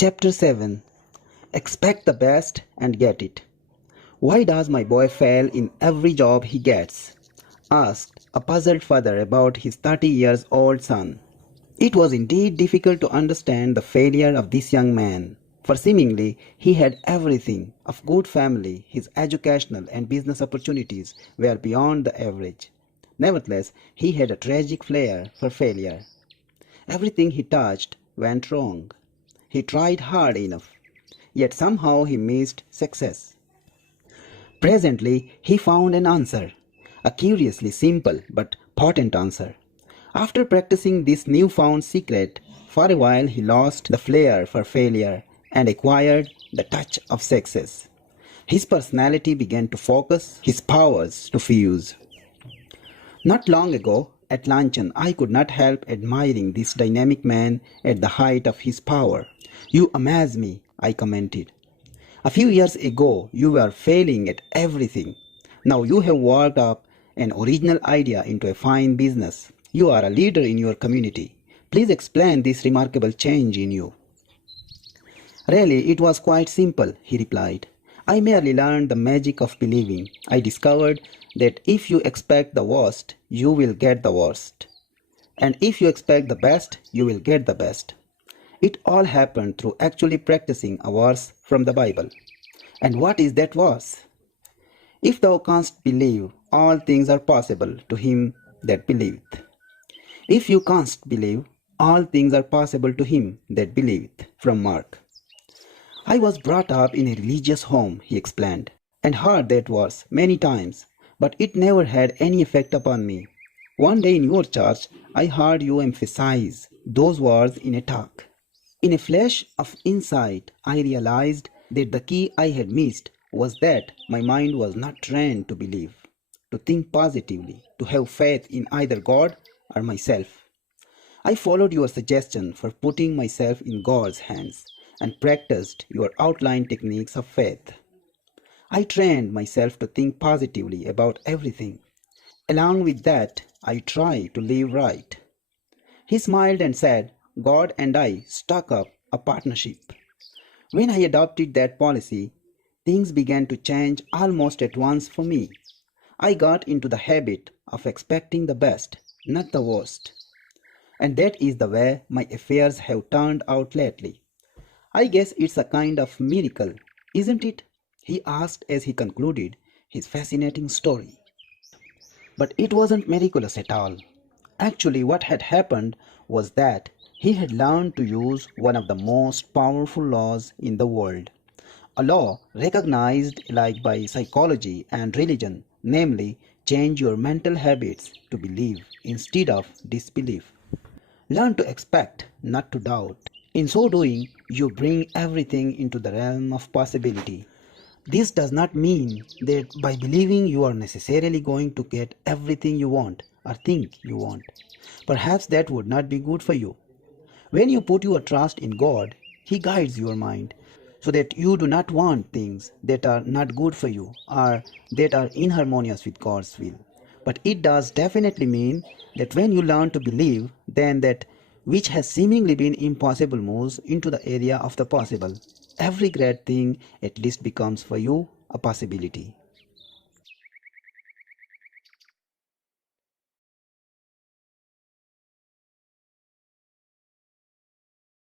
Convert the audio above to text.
Chapter 7. Expect the best and get it. Why does my boy fail in every job he gets? Asked a puzzled father about his 30-year-old son. It was indeed difficult to understand the failure of this young man, for seemingly he had everything of good family. His educational and business opportunities were beyond the average. Nevertheless, he had a tragic flair for failure. Everything he touched went wrong. He tried hard enough, yet somehow he missed success. Presently, he found an answer, a curiously simple but potent answer. After practicing this newfound secret, for a while he lost the flair for failure and acquired the touch of success. His personality began to focus, his powers to fuse. Not long ago, at luncheon, I could not help admiring this dynamic man at the height of his power. "You amaze me," I commented. "A few years ago, you were failing at everything. Now you have worked up an original idea into a fine business. You are a leader in your community. Please explain this remarkable change in you." "Really, it was quite simple," he replied. "I merely learned the magic of believing. I discovered that if you expect the worst, you will get the worst. And if you expect the best, you will get the best. It all happened through actually practicing a verse from the Bible." "And what is that verse?" "If thou canst believe, all things are possible to him that believeth." "If you canst believe, all things are possible to him that believeth," from Mark. "I was brought up in a religious home," he explained, "and heard that verse many times, but it never had any effect upon me. One day in your church, I heard you emphasize those words in a talk. In a flash of insight, I realized that the key I had missed was that my mind was not trained to believe, to think positively, to have faith in either God or myself. I followed your suggestion for putting myself in God's hands and practiced your outline techniques of faith. I trained myself to think positively about everything. Along with that, I tried to live right." He smiled and said, "God and I struck up a partnership. When I adopted that policy, things began to change almost at once for me. I got into the habit of expecting the best, not the worst. And that is the way my affairs have turned out lately. I guess it's a kind of miracle, isn't it?" he asked as he concluded his fascinating story. But it wasn't miraculous at all. Actually, what had happened was that he had learned to use one of the most powerful laws in the world, a law recognized alike by psychology and religion, namely, change your mental habits to believe instead of disbelief. Learn to expect, not to doubt. In so doing, you bring everything into the realm of possibility. This does not mean that by believing you are necessarily going to get everything you want or think you want. Perhaps that would not be good for you. When you put your trust in God, He guides your mind so that you do not want things that are not good for you or that are inharmonious with God's will. But it does definitely mean that when you learn to believe, then that which has seemingly been impossible moves into the area of the possible. Every great thing at least becomes for you a possibility.